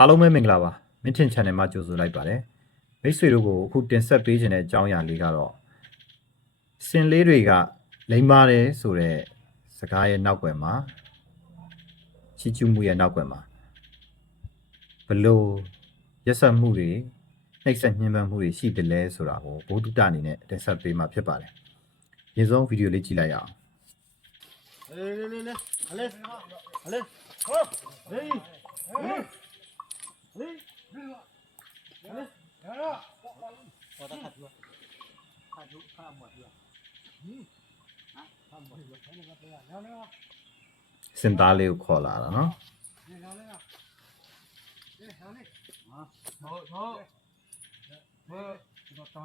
အားလုံးပဲမင်္ဂလာပါမင်းထင် channel မှာကြိုဆိုလိုက်ပါတယ်မိတ်ဆွေတို့ကိုအခုတင်ဆက်ပေးခြင်းတဲ့အကြောင်းအရာလေးကတော့စင်လေးတွေကလိမ္မာတယ်ဆိုတဲ့စကားရဲ့နောက်ွယ်မှာချီချူးမှုရဲ့နောက်ွယ်မှာဘလို့ရက်ဆက်မှုတွေနှိပ်စက်ညှဉ်းပန်းမှုတွေရှိတယ်လဲဆိုတာကိုဘုဒ္ဓတအနေနဲ့တင်ဆက်ပေးမှာဖြစ်ပါတယ်ရင်ဆုံးဗီဒီယိုလေးကြည့်လိုက်အောင်လေလေလေလေအလေးအလေးဟောလေဟေး 哎，的，嗯，打六颗来了啊？两两啊。来，两两，啊，当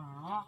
然。啊，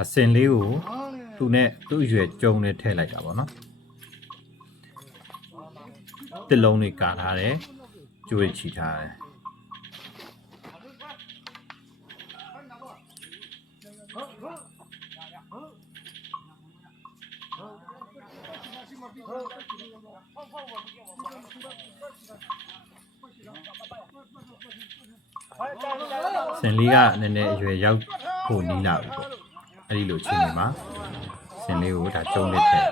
အစင်လေးကိုသူ့နဲ့သူ့ရွယ်ကြုံနဲ့ထည့်လိုက်တာပေါ့နော်တစ်လုံးတွေကာထားတယ်ကြွေချီထားတယ်စင်လေးကနည်းနည်းအရွယ်ရောက်ဖို့နီးလာပြီပေါ့ အဲ့ဒီလိုအချိန်တွေမှာစင်လေးကိုဒါကျုံနဲ့ထည့်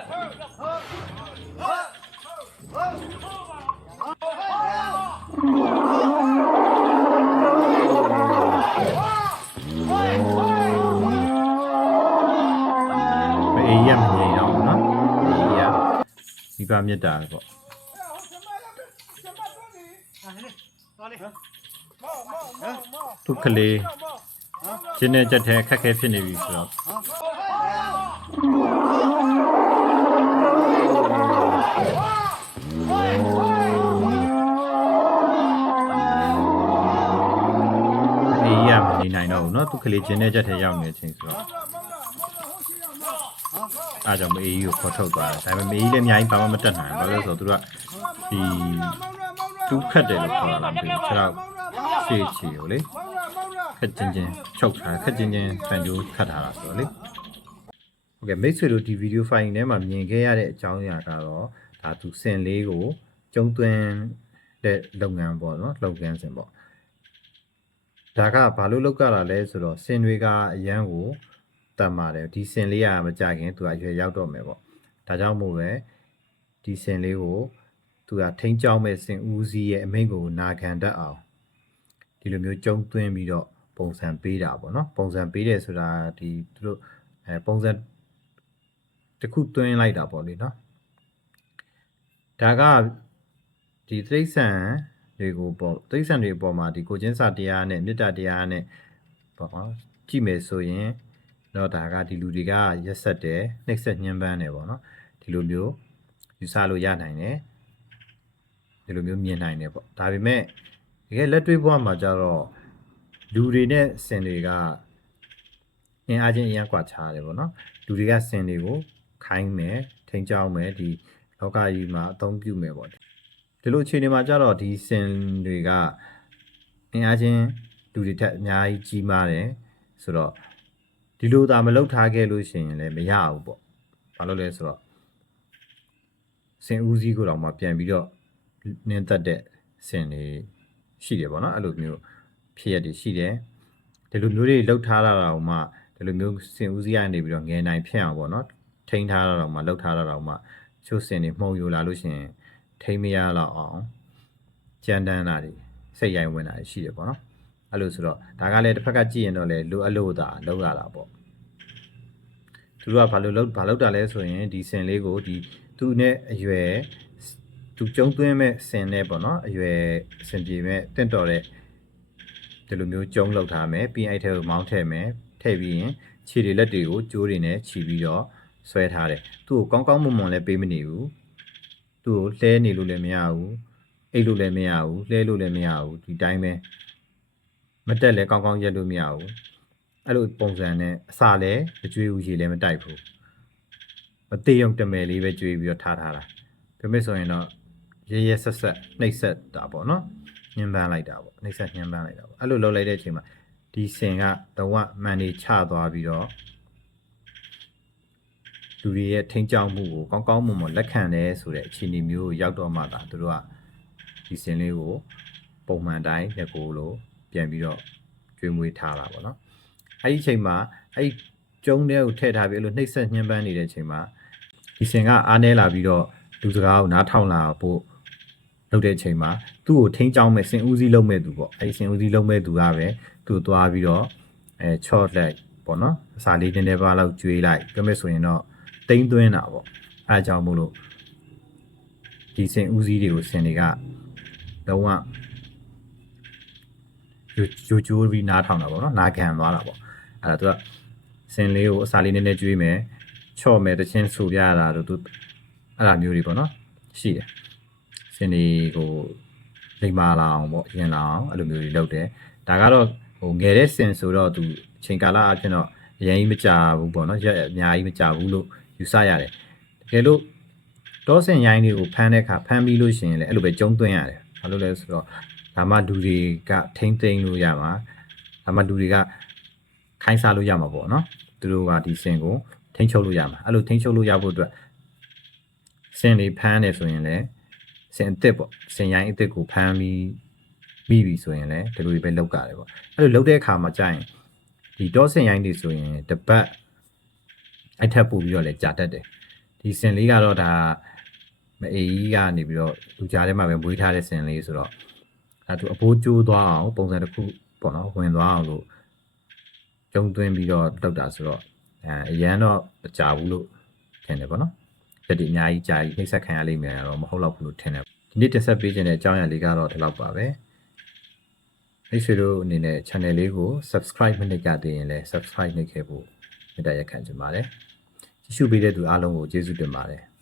မအေးရမငြိမ်တော့ဘူးเนาะအေးရမိဘမြတ်တာပေါ့သူကလေး ရှင်းနေချက်ထဲခက်ခဲဖြစ်နေပြီဆိုတော့အေးရမနေနိုင်တော့ဘူးเนาะသူကလေးရှင်းနေချက်ထဲရောက်နေတဲ့အချိန်ဆိုတော့ အားကြောင့်မအေးကြီးကိုခေါ်ထုတ်သွားတယ်ဒါပေမဲ့မအေးကြီးလည်းအများကြီးဘာမှမတက်နိုင်ဘူးဘာလို့လဲဆိုတော့သူကဒီတူးခတ်တယ်လို့ခေါ်တာလားမသိဘူးခြေတော့ရှေ့ချီကိုလေ ခက်ချင်းချင်းချုပ်ထားခက်ချင်းချင်းဖန်ကျိုးခတ်ထားတာဆိုတော့လေဟုတ်ကဲ့မိတ်ဆွေတို့ဒီဗီဒီယိုဖိုင်ထဲမှာမြင်ခဲ့ရတဲ့အကြောင်းအရာကတော့ဒါသူစင်လေးကိုကျုံသွင်းတဲ့လုပ်ငန်းပေါ့နော်လုပ်ငန်းစဉ်ပေါ့ဒါကဘာလို့လောက်ကြတာလဲဆိုတော့စင်တွေကအရန်ကိုတတ်ပါတယ်ဒီစင်လေးကမကြခင်သူကအရွယ်ရောက်တော့မယ်ပေါ့ဒါကြောင့်မို့ပဲဒီစင်လေးကိုသူကထိန်းကျောင်းမဲ့စင်ဦးစီးရဲ့အမိန့်ကိုနာခံတတ်အောင်ဒီလိုမျိုးကျုံသွင်းပြီးတော့ ပုံစံပေးတာပေါ့နော်ပုံစံပေးတယ်ဆိုတာဒီသူတို့အဲပုံစံတစ်ခုသွင်းလိုက်တာပေါ့လေနော်ဒါကဒီတိရစ္ဆာန်တွေကိုပေါ့တိရစ္ဆာန်တွေအပေါ်မှာဒီကိုချင်းစာတရားနဲ့မေတ္တာတရားနဲ့ပေါ့နော်ကြည့်မယ်ဆိုရင်တော့ဒါကဒီလူတွေကရက်ဆက်တယ်နှိပ်စက်ညှဉ်းပန်းတယ်ပေါ့နော်ဒီလိုမျိုးယူဆလို့ရနိုင်တယ်ဒီလိုမျိုးမြင်နိုင်တယ်ပေါ့ဒါပေမဲ့တကယ်လက်တွေ့ဘဝမှာကျတော့ လူတွေနဲ့စင်တွေကအင်အားချင်းအရန်ကွာခြားတယ်ပေါ့နော်လူတွေကစင်တွေကိုခိုင်းမယ်ထိန်းချောင်းမယ်ဒီလောကကြီးမှာအသုံးပြုမယ်ပေါ့ဒီလိုအခြေအနေမှာကျတော့ဒီစင်တွေကအင်အားချင်းလူတွေထက်အများကြီးကြီးမားတယ်ဆိုတော့ဒီလိုသာမလုပ်ထားခဲ့လို့ရှိရင်လည်းမရဘူးပေါ့ဘာလို့လဲဆိုတော့စင်ဦးစီးကိုတော့မှပြန်ပြီးတော့နင်းသက်တဲ့စင်တွေရှိတယ်ပေါ့နော်အဲ့လိုမျိုး ဖြစ်ရည်ရှိတယ်ဒီလိုမျိုးတွေလှုပ်ထားတာတော့မှဒီလိုမျိုးစင်ဦးစီးရနေပြီးတော့ငယ်နိုင်ဖြစ်အောင်ပေါ့နော်ထိန်းထားတာတော့မှလှုပ်ထားတာတော့မှချို့စင်တွေမှုံယူလာလို့ရှိရင်ထိန်းမရတော့အောင်ကြမ်းတမ်းတာတွေစိတ်ရိုင်းဝင်တာတွေရှိတယ်ပေါ့နော်အဲ့လိုဆိုတော့ဒါကလည်းတစ်ဖက်ကကြည့်ရင်တော့လေလိုအပ်လို့သာလောက်ရတာပေါ့သူတို့ကဘာလို့လောက်ဘာလောက်တာလဲဆိုရင်ဒီစင်လေးကိုဒီသူနဲ့အရွယ်သူကျုံသွင်းမဲ့ဆင်နဲ့ပေါ့နော်အရွယ်အဆင်ပြေမဲ့တင့်တော်တဲ့ ဒီလိုမျိုးကျုံလောက်ထားမယ်ပြီးရင်အဲ့ထဲကိုမောင်းထည့်မယ်ထည့်ပြီးရင်ခြေတွေလက်တွေကိုကြိုးတွေနဲ့ခြီပြီးတော့ဆွဲထားတယ်သူ့ကိုကောင်းကောင်းမွန်မွန်လည်းပေးမနေဘူးသူ့ကိုလှဲနေလို့လည်းမရဘူးအိတ်လို့လည်းမရဘူးလှဲလို့လည်းမရဘူးဒီတိုင်းပဲမတက်လည်းကောင်းကောင်းရက်လို့မရဘူးအဲ့လိုပုံစံနဲ့အစာလည်းမကြွေးဘူးရေလည်းမတိုက်ဘူးမသေးအောင်တမယ်လေးပဲကြွေးပြီးတော့ထားထားတာဒါပေမဲ့ဆိုရင်တော့ရဲရဲဆက်ဆက်နှိပ်ဆက်တာပေါ့နော် ညှဉ်းပန်းလိုက်တာပေါ့နှိပ်ဆက်ညှဉ်းပန်းလိုက်တာပေါ့အဲ့လိုလုပ်လိုက်တဲ့အချိန်မှာဒီစင်ကတော့မှန်နေချသွားပြီးတော့လူတွေရဲ့ထိန်းချောက်မှုကိုကောင်းကောင်းမွန်မွန်လက်ခံတယ်ဆိုတဲ့အခြေအနေမျိုးကိုရောက်တော့မှသာသူတို့ကဒီစင်လေးကိုပုံမှန်တိုင်းလက်ကိုလိုပြန်ပြီးတော့ကျွေးမွေးထားတာပေါ့နော်အဲ့ဒီအချိန်မှာအဲ့ဒီကျုံတဲ့ကိုထည့်ထားပြီးအဲ့လိုနှိပ်ဆက်ညှဉ်းပန်းနေတဲ့အချိန်မှာဒီစင်ကအားနဲလာပြီးတော့လူစကားကိုနားထောင်လာဖို့ လုပ်တဲ့အချိန်မှာသူ့ကိုထိန်းချောင်းမဲ့စင်ဦးစီးလုံးမဲ့သူပေါ့အဲဒီစင်ဦးစီးလုံးမဲ့သူကပဲသူ့ကိုသွားပြီးတော့အဲချော့လိုက်ပေါ့နော်အစာလေးတင်းတင်းပါလောက်ကျွေးလိုက်ပြောမယ်ဆိုရင်တော့တိမ့်သွင်းတာပေါ့အဲအကြောင်းမို့လို့ဒီစင်ဦးစီးတွေကိုစင်တွေကလုံးဝဂျိုဂျိုပြီးနားထောင်တာပေါ့နော်နာခံသွားတာပေါ့အဲဒါသူကစင်လေးကိုအစာလေးနည်းနည်းကျွေးမယ်ချော့မယ်တချင်းဆူပြရတာတို့သူအဲ့လိုမျိုးတွေပေါ့နော်ရှိတယ် စင်ဒီကိုလိမ္မာလာအောင်ပေါ့ရင်လာအောင်အဲ့လိုမျိုးတွေလုပ်တယ်ဒါကတော့ဟိုငယ်တဲ့စင်ဆိုတော့သူအချိန်ကာလအဖြစ်တော့အရင်ကြီးမကြဘူးပေါ့နော်ရက်အများကြီးမကြဘူးလို့ယူဆရတယ်တကယ်လို့တောစင်ရိုင်းတွေကိုဖမ်းတဲ့အခါဖမ်းပြီးလို့ရှိရင်လည်းအဲ့လိုပဲကျုံသွင်းရတယ်ဘာလို့လဲဆိုတော့ဒါမှလူတွေကထိမ့်သိမ်းလို့ရမှာဒါမှလူတွေကခိုင်းစားလို့ရမှာပေါ့နော်သူတို့ကဒီစင်ကိုထိန်းချုပ်လို့ရမှာအဲ့လိုထိန်းချုပ်လို့ရဖို့အတွက်စင်လေးဖမ်းတယ်ဆိုရင်လည်း စင်အစ်စ်ပေါ့စင်ရိုင်းအစ်စ်ကိုဖမ်းပြီးပြီးပြီဆိုရင်လည်းဒီလိုပဲလောက်ကြတယ်ပေါ့အဲ့လိုလောက်တဲ့အခါမှာကြာရင်ဒီတော့စင်ရိုင်းတွေဆိုရင်တပတ်အဲ့ထက်ပို့ပြီးတော့လည်းကြာတတ်တယ်ဒီစင်လေးကတော့ဒါမအေးကြီးကနေပြီးတော့လူကြားထဲမှာပဲမွေးထားတဲ့စင်လေးဆိုတော့အဲသူအဘိုးကျိုးသွားအောင်ပုံစံတစ်ခုပေါ့နော်ဝင်သွားအောင်လို့ကျုံသွင်းပြီးတော့လောက်တာဆိုတော့အဲအရန်တော့မကြဘူးလို့ထင်တယ်ပေါ့နော်။ တက်ဒီအများကြီးကြာကြီးနှိမ့်ဆက်ခံရလိမ့်မယ်တော့မဟုတ်တော့ဘူးလို့ထင်တယ်။ဒီနေ့တက်ဆက်ပေးခြင်းတဲ့အကြောင်းအရာလေးကတော့ဒီလောက်ပါပဲ။မိတ်ဆွေတို့အနေနဲ့ channel လေးကို subscribe မလုပ်ကြသေးရင်လည်း subscribe လုပ်ခဲ့ဖို့မေတ္တာရက်ခံချင်ပါတယ်။ကြည့်ရှုပေးတဲ့သူအားလုံးကိုကျေးဇူးတင်ပါတယ်။